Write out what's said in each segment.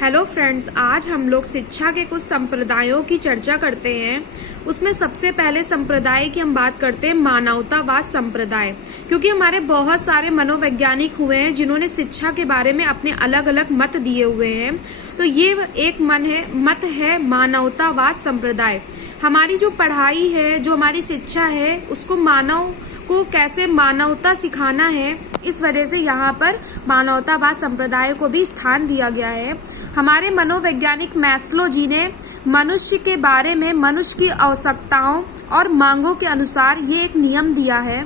Hello friends, आज हम लोग शिक्षा के कुछ संप्रदायों की चर्चा करते हैं। उसमें सबसे पहले संप्रदाय की हम बात करते हैं मानवतावाद संप्रदाय, क्योंकि हमारे बहुत सारे मनोवैज्ञानिक हुए हैं जिन्होंने शिक्षा के बारे में अपने अलग अलग मत दिए हुए हैं। तो ये एक मत है मानवतावाद संप्रदाय। हमारी जो पढ़ाई है, जो हमारी शिक्षा है, उसको मानव को कैसे मानवता सिखाना है, इस वजह से यहाँ पर मानवतावाद संप्रदाय को भी स्थान दिया गया है। हमारे मनोवैज्ञानिक मैस्लो जी ने मनुष्य के बारे में मनुष्य की आवश्यकताओं और मांगों के अनुसार ये एक नियम दिया है।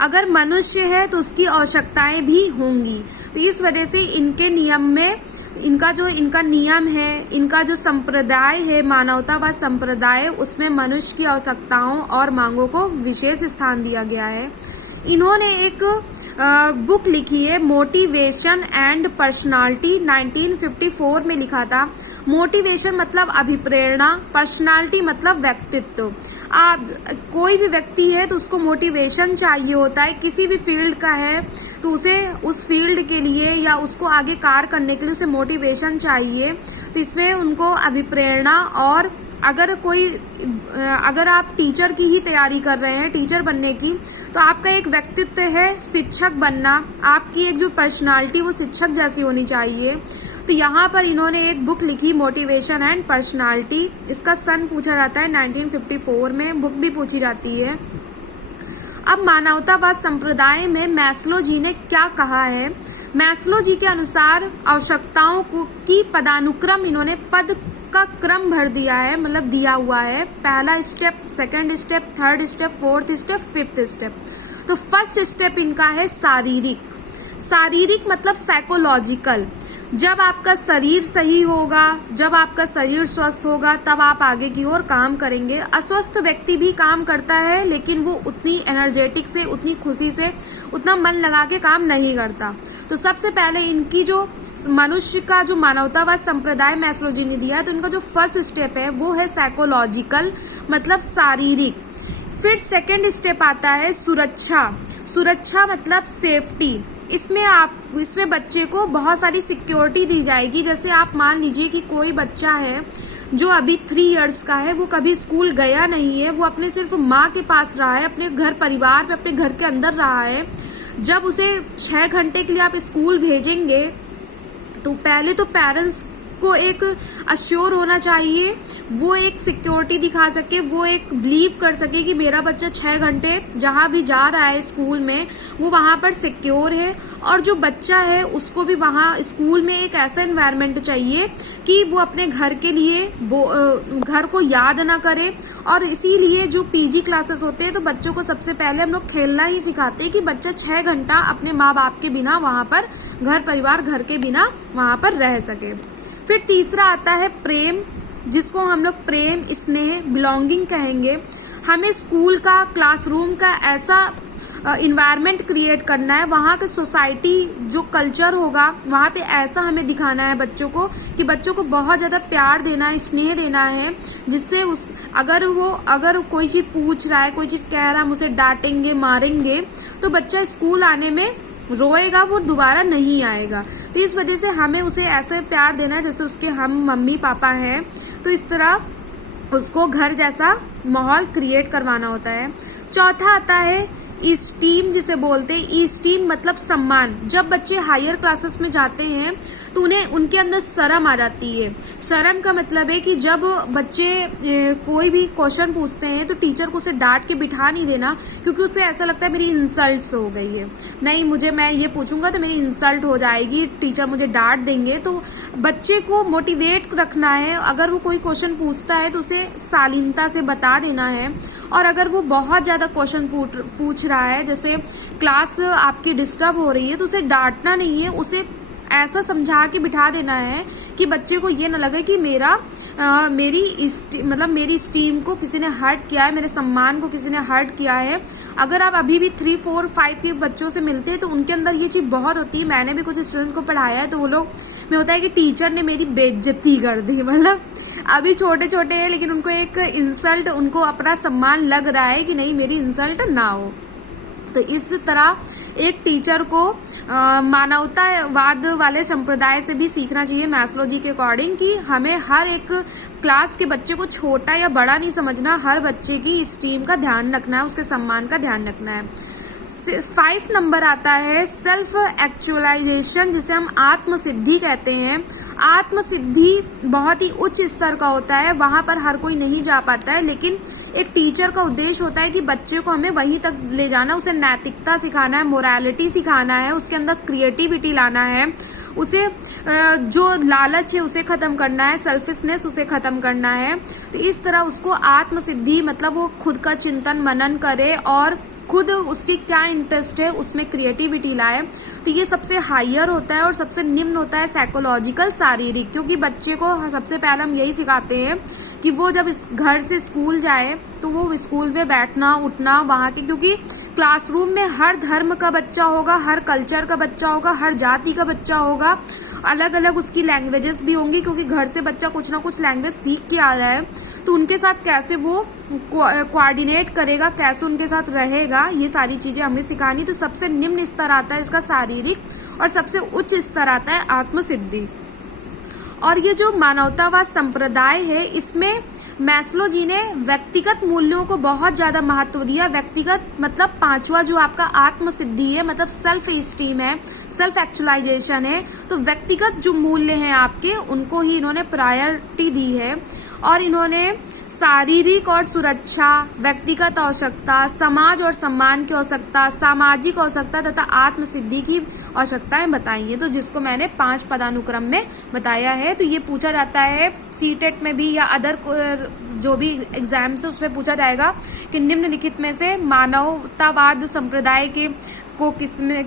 अगर मनुष्य है तो उसकी आवश्यकताएं भी होंगी। तो इस वजह से इनके नियम में इनका नियम है, इनका जो संप्रदाय है मानवतावाद संप्रदाय, उसमें मनुष्य की आवश्यकताओं और मांगों को विशेष स्थान दिया गया है। इन्होंने एक बुक लिखी है मोटिवेशन एंड पर्सनालिटी, 1954 में लिखा था। मोटिवेशन मतलब अभिप्रेरणा, पर्सनालिटी मतलब व्यक्तित्व। आप कोई भी व्यक्ति है तो उसको मोटिवेशन चाहिए होता है, किसी भी फील्ड का है तो उसे उस फील्ड के लिए या उसको आगे कार्य करने के लिए उसे मोटिवेशन चाहिए। तो इसमें उनको अभिप्रेरणा, और अगर आप टीचर की ही तैयारी कर रहे हैं, टीचर बनने की, तो आपका एक व्यक्तित्व है शिक्षक बनना, आपकी एक जो पर्सनालिटी वो शिक्षक जैसी होनी चाहिए। तो यहाँ पर इन्होंने एक बुक लिखी मोटिवेशन एंड पर्सनालिटी। इसका सन पूछा जाता है 1954 में, बुक भी पूछी जाती है। अब मानवतावाद संप्रदाय में मैस्लो जी ने क्या कहा है। मैस्लो जी के अनुसार आवश्यकताओं की पदानुक्रम इन्होंने पद का क्रम भर दिया है, मतलब दिया हुआ है। पहला step, second step, third step, fourth step, fifth step. तो फर्स्ट स्टेप इनका है शारीरिक। शारीरिक मतलब साइकोलॉजिकल। जब आपका शरीर सही होगा, जब आपका शरीर स्वस्थ होगा, तब आप आगे की ओर काम करेंगे। अस्वस्थ व्यक्ति भी काम करता है, लेकिन वो उतनी एनर्जेटिक से, उतनी खुशी से, उतना मन लगा के काम नहीं करता। तो सबसे पहले इनकी जो मनुष्य का जो मानवतावाद संप्रदाय मैस्लो जी ने दिया है, तो इनका जो फर्स्ट स्टेप है वो है साइकोलॉजिकल, मतलब शारीरिक। फिर सेकंड स्टेप आता है सुरक्षा। सुरक्षा मतलब सेफ्टी। इसमें बच्चे को बहुत सारी सिक्योरिटी दी जाएगी। जैसे आप मान लीजिए कि कोई बच्चा है जो अभी 3 इयर्स का है, वो कभी स्कूल गया नहीं है, वो अपने सिर्फ माँ के पास रहा है, अपने घर परिवार पे, अपने घर के अंदर रहा है। जब उसे 6 घंटे के लिए आप स्कूल भेजेंगे, तो पहले तो पेरेंट्स को एक अश्योर होना चाहिए, वो एक सिक्योरिटी दिखा सके, वो एक बिलीव कर सके कि मेरा बच्चा 6 घंटे जहाँ भी जा रहा है स्कूल में, वो वहाँ पर सिक्योर है। और जो बच्चा है उसको भी वहाँ स्कूल में एक ऐसा एनवायरनमेंट चाहिए कि वो अपने घर के लिए घर को याद ना करे। और इसीलिए जो पीजी क्लासेस होते हैं, तो बच्चों को सबसे पहले हम लोग खेलना ही सिखाते हैं कि बच्चा 6 घंटा अपने माँ बाप के बिना वहाँ पर, घर परिवार घर के बिना वहाँ पर रह सके। फिर तीसरा आता है प्रेम, जिसको हम लोग प्रेम, स्नेह, बिलोंगिंग कहेंगे। हमें स्कूल का, क्लासरूम का ऐसा इन्वायरमेंट क्रिएट करना है, वहाँ का सोसाइटी जो कल्चर होगा वहाँ पे ऐसा हमें दिखाना है बच्चों को कि बच्चों को बहुत ज़्यादा प्यार देना है, स्नेह देना है, जिससे अगर कोई चीज़ पूछ रहा है, कोई चीज़ कह रहा है, हम उसे डांटेंगे, मारेंगे, तो बच्चा स्कूल आने में रोएगा, वो दोबारा नहीं आएगा। तो इस वजह से हमें उसे ऐसे प्यार देना है जैसे उसके हम मम्मी पापा हैं। तो इस तरह उसको घर जैसा माहौल क्रिएट करवाना होता है। चौथा आता है इस्टीम, जिसे बोलते हैं इस्टीम मतलब सम्मान। जब बच्चे हायर क्लासेस में जाते हैं तो उनके अंदर शर्म आ जाती है। शर्म का मतलब है कि जब बच्चे कोई भी क्वेश्चन पूछते हैं तो टीचर को उसे डांट के बिठा नहीं देना, क्योंकि उसे ऐसा लगता है मेरी इंसल्ट हो गई है, नहीं मैं ये पूछूंगा तो मेरी इंसल्ट हो जाएगी, टीचर मुझे डांट देंगे। तो बच्चे को मोटिवेट रखना है। अगर वो कोई क्वेश्चन पूछता है तो उसे शालीनता से बता देना है। और अगर वो बहुत ज़्यादा क्वेश्चन पूछ रहा है, जैसे क्लास आपकी डिस्टर्ब हो रही है, तो उसे डांटना नहीं है, उसे ऐसा समझा के बिठा देना है कि बच्चे को ये ना लगे कि मेरी स्टीम को किसी ने हर्ट किया है, मेरे सम्मान को किसी ने हर्ट किया है। अगर आप अभी भी 3, 4, 5 के बच्चों से मिलते हैं तो उनके अंदर ये चीज़ बहुत होती है। मैंने भी कुछ स्टूडेंट्स को पढ़ाया है, तो वो लोग में होता है कि टीचर ने मेरी बेइज्जती कर दी, मतलब अभी छोटे छोटे हैं लेकिन उनको एक इंसल्ट, उनको अपना सम्मान लग रहा है कि नहीं मेरी इंसल्ट ना हो। तो इस तरह एक टीचर को मानवतावाद वाले संप्रदाय से भी सीखना चाहिए मैस्लो जी के अकॉर्डिंग, कि हमें हर एक क्लास के बच्चे को छोटा या बड़ा नहीं समझना, हर बच्चे की स्टीम का ध्यान रखना है, उसके सम्मान का ध्यान रखना है। 5 नंबर आता है सेल्फ एक्चुअलाइजेशन, जिसे हम आत्मसिद्धि कहते हैं। आत्मसिद्धि बहुत ही उच्च स्तर का होता है, वहां पर हर कोई नहीं जा पाता है, लेकिन एक टीचर का उद्देश्य होता है कि बच्चे को हमें वहीं तक ले जाना, उसे नैतिकता सिखाना है, मोरालिटी सिखाना है, उसके अंदर क्रिएटिविटी लाना है, उसे जो लालच है उसे खत्म करना है, सेल्फिशनेस उसे खत्म करना है। तो इस तरह उसको आत्मसिद्धि मतलब वो खुद का चिंतन मनन करे और खुद उसकी क्या इंटरेस्ट है उसमें क्रिएटिविटी लाए। तो ये सबसे हायर होता है और सबसे निम्न होता है साइकोलॉजिकल, शारीरिक, क्योंकि बच्चे को सबसे पहले हम यही सिखाते हैं कि वो जब इस घर से स्कूल जाए तो वो स्कूल में बैठना उठना वहाँ के, क्योंकि क्लासरूम में हर धर्म का बच्चा होगा, हर कल्चर का बच्चा होगा, हर जाति का बच्चा होगा, अलग अलग उसकी लैंग्वेजेस भी होंगी, क्योंकि घर से बच्चा कुछ ना कुछ लैंग्वेज सीख के आ रहा है। तो उनके साथ कैसे वो कोऑर्डिनेट करेगा, कैसे उनके साथ रहेगा, ये सारी चीजें हमें सिखानी। तो सबसे निम्न स्तर आता है इसका शारीरिक और सबसे उच्च स्तर आता है आत्मसिद्धि। और ये जो मानवतावाद संप्रदाय है इसमें मैस्लो जी ने व्यक्तिगत मूल्यों को बहुत ज्यादा महत्व दिया। व्यक्तिगत मतलब 5वां जो आपका आत्मसिद्धि है, मतलब सेल्फ स्टीम है, सेल्फ एक्चुअलाइजेशन है, तो व्यक्तिगत जो मूल्य हैं आपके उनको ही इन्होंने प्रायोरिटी दी है। और इन्होंने शारीरिक और सुरक्षा, व्यक्तिगत आवश्यकता, समाज और सम्मान की आवश्यकता, सामाजिक आवश्यकता तथा आत्मसिद्धि की आवश्यकताएं बताई है, तो जिसको मैंने 5 पदानुक्रम में बताया है। तो ये पूछा जाता है सीटेट में भी या अदर जो भी एग्जाम्स है उसमें पूछा जाएगा कि निम्नलिखित में से मानवतावाद संप्रदाय के को किसमें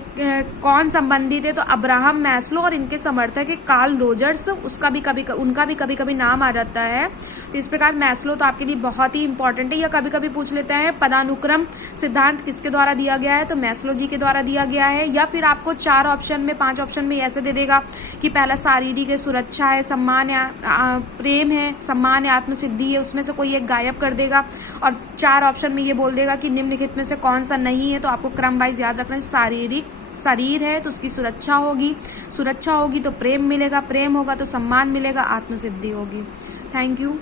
कौन संबंधित है। तो अब्राहम मैस्लो और इनके समर्थक है कार्ल रोजर्स, उनका भी कभी कभी नाम आ जाता है। तो इस प्रकार मैस्लो तो आपके लिए बहुत ही इंपॉर्टेंट है। या कभी कभी पूछ लेते हैं पदानुक्रम सिद्धांत किसके द्वारा दिया गया है, तो मैस्लो जी के द्वारा दिया गया है। या फिर आपको 4 ऑप्शन में 5 ऑप्शन में ऐसे दे देगा कि पहला शारीरिक है, सुरक्षा है, सम्मान है, प्रेम है, सम्मान है, आत्मसिद्धि है, उसमें से कोई एक गायब कर देगा और 4 ऑप्शन में ये बोल देगा कि निम्नलिखित में से कौन सा नहीं है। तो आपको क्रम वाइज याद रखना है। शारीरिक, शरीर है तो उसकी सुरक्षा होगी तो प्रेम मिलेगा, प्रेम होगा तो सम्मान मिलेगा, आत्मसिद्धि होगी। Thank you.